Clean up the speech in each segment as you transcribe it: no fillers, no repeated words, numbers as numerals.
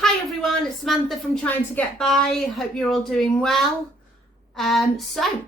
Hi everyone, it's Samantha from Trying to Get By. Hope you're all doing well. So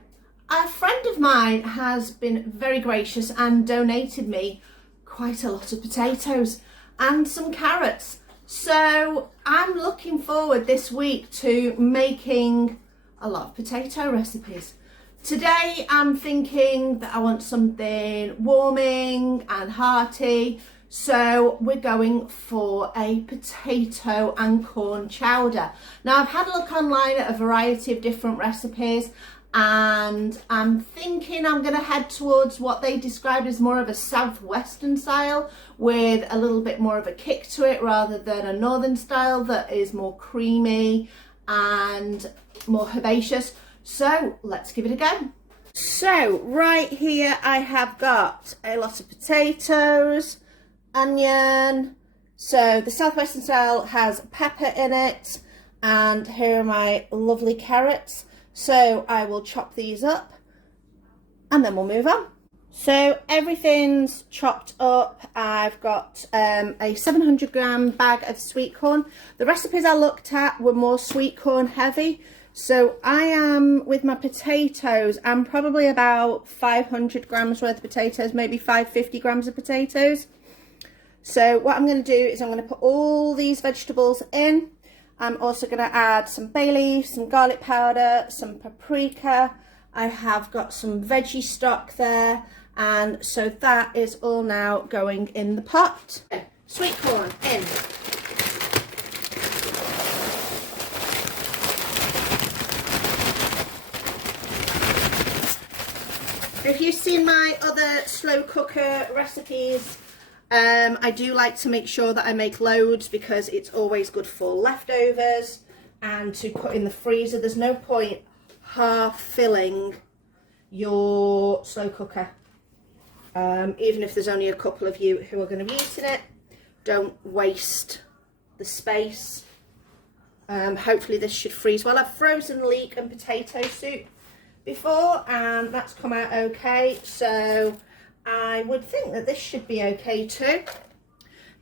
a friend of mine has been very gracious and donated me quite a lot of potatoes and some carrots. So I'm looking forward this week to making a lot of potato recipes. Today I'm thinking that I want something warming and hearty. So we're going for a potato and corn chowder. Now I've had a look online at a variety of different recipes and I'm thinking I'm going to head towards what they described as more of a southwestern style with a little bit more of a kick to it rather than a northern style that is more creamy and more herbaceous. So let's give it a go. So right here I have got a lot of potatoes, onion. So the southwestern style has pepper in it, and here are my lovely carrots. So I will chop these up and then we'll move on. So everything's chopped up. I've got a 700 gram bag of sweet corn. The recipes I looked at were more sweet corn heavy. So I am, with my potatoes, I'm probably about 500 grams worth of potatoes, maybe 550 grams of potatoes. So what I'm going to do is I'm going to put all these vegetables in. I'm also going to add some bay leaf, some garlic powder, some paprika. I have got some veggie stock there. And so that is all now going in the pot. Okay, sweet corn in. If you've seen my other slow cooker recipes, I do like to make sure that I make loads because it's always good for leftovers and to put in the freezer. There's no point half filling your slow cooker. Even if there's only a couple of you who are going to be eating it, don't waste the space. Hopefully this should freeze well. I've frozen leek and potato soup before and that's come out okay, so I would think that this should be okay too.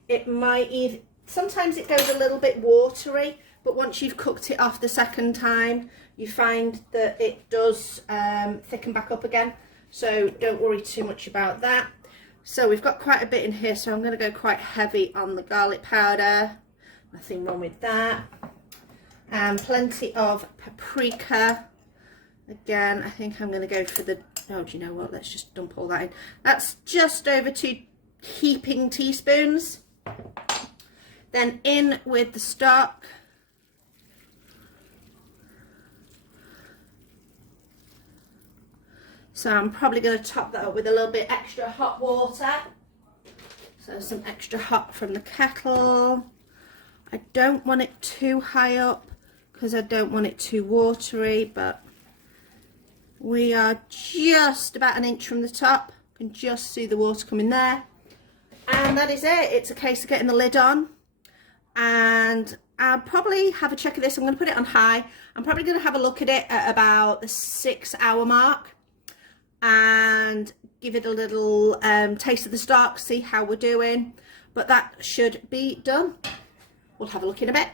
It might either, sometimes it goes a little bit watery, but once you've cooked it off the second time you find that it does thicken back up again, so don't worry too much about that. So we've got quite a bit in here, so I'm going to go quite heavy on the garlic powder. Nothing wrong with that. And plenty of paprika. Again, I think I'm going to go for the, oh, do you know what, let's just dump all that in. That's just over 2 heaping teaspoons. Then in with the stock. So I'm probably going to top that up with a little bit extra hot water. So some extra hot from the kettle. I don't want it too high up because I don't want it too watery, but we are just about an inch from the top. You can just see the water coming there. And that is it. It's a case of getting the lid on. And I'll probably have a check of this. I'm going to put it on high. I'm probably going to have a look at it at about the 6-hour mark. And give it a little taste of the stock. See how we're doing. But that should be done. We'll have a look in a bit.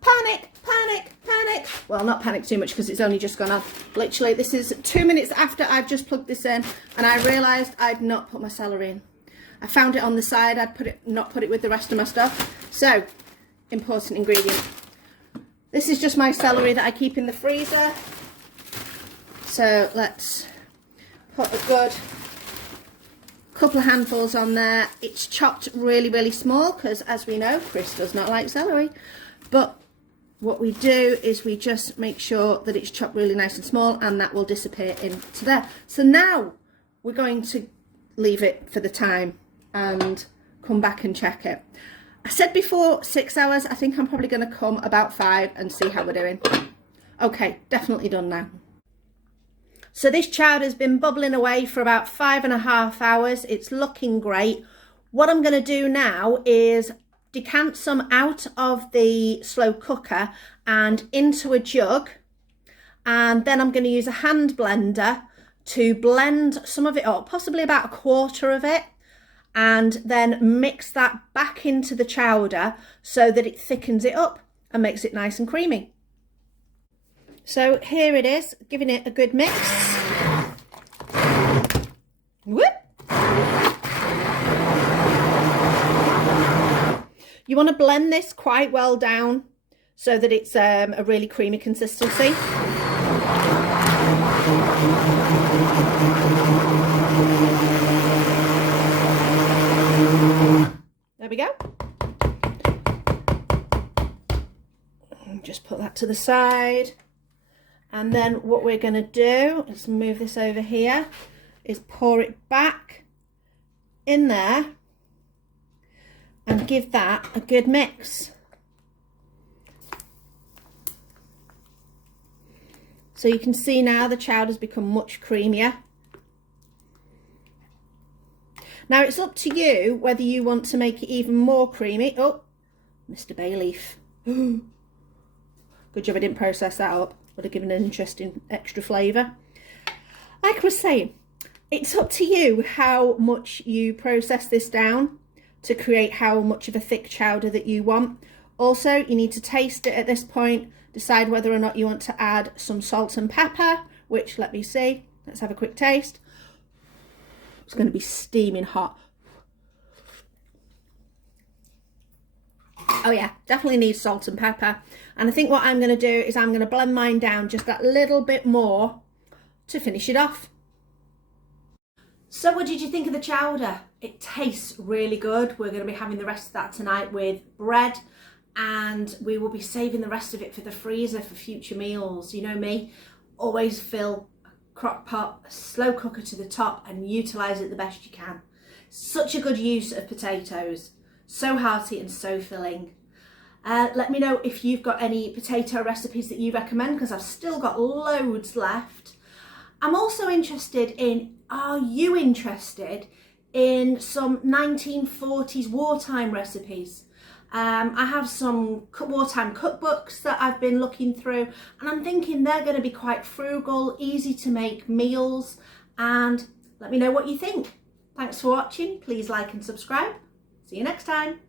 Panic, panic, panic. Well, not panic too much because it's only just gone on. Literally, this is 2 minutes after I've just plugged this in and I realised I'd not put my celery in. I found it on the side, I'd not put it with the rest of my stuff. So, important ingredient. This is just my celery that I keep in the freezer. So let's put a good couple of handfuls on there. It's chopped really, really small because, as we know, Chris does not like celery. But what we do is we just make sure that it's chopped really nice and small, and that will disappear into there. So now we're going to leave it for the time and come back and check it. I said before 6 hours. I think I'm probably going to come about 5 and see how we're doing. Okay, definitely done now. So this chowder's been bubbling away for about 5.5 hours. It's looking great. What I'm going to do now is decant some out of the slow cooker and into a jug, and then I'm going to use a hand blender to blend some of it up, possibly about a quarter of it, and then mix that back into the chowder so that it thickens it up and makes it nice and creamy. So here it is, giving it a good mix. Whoop. You want to blend this quite well down so that it's a really creamy consistency. There we go. Just put that to the side. And then what we're going to do, let's move this over here, is pour it back in there and give that a good mix. So you can see now the chowder's become much creamier. Now it's up to you whether you want to make it even more creamy. Oh, Mr. Bay Leaf. Good job I didn't process that up. Would have given an interesting extra flavour. Like I was saying, it's up to you how much you process this down to create how much of a thick chowder that you want. Also, you need to taste it at this point, decide whether or not you want to add some salt and pepper, which, let me see, let's have a quick taste. It's going to be steaming hot. Oh yeah, definitely needs salt and pepper. And I think what I'm going to do is I'm going to blend mine down just that little bit more to finish it off. So what did you think of the chowder? It tastes really good. We're going to be having the rest of that tonight with bread, and we will be saving the rest of it for the freezer for future meals. You know me, always fill a crock pot, a slow cooker to the top and utilise it the best you can. Such a good use of potatoes. So hearty and so filling. Let me know if you've got any potato recipes that you recommend, because I've still got loads left. I'm also interested in, are you interested in some 1940s wartime recipes? I have some wartime cookbooks that I've been looking through, and I'm thinking they're going to be quite frugal, easy to make meals, and let me know what you think. Thanks for watching. Please like and subscribe. See you next time.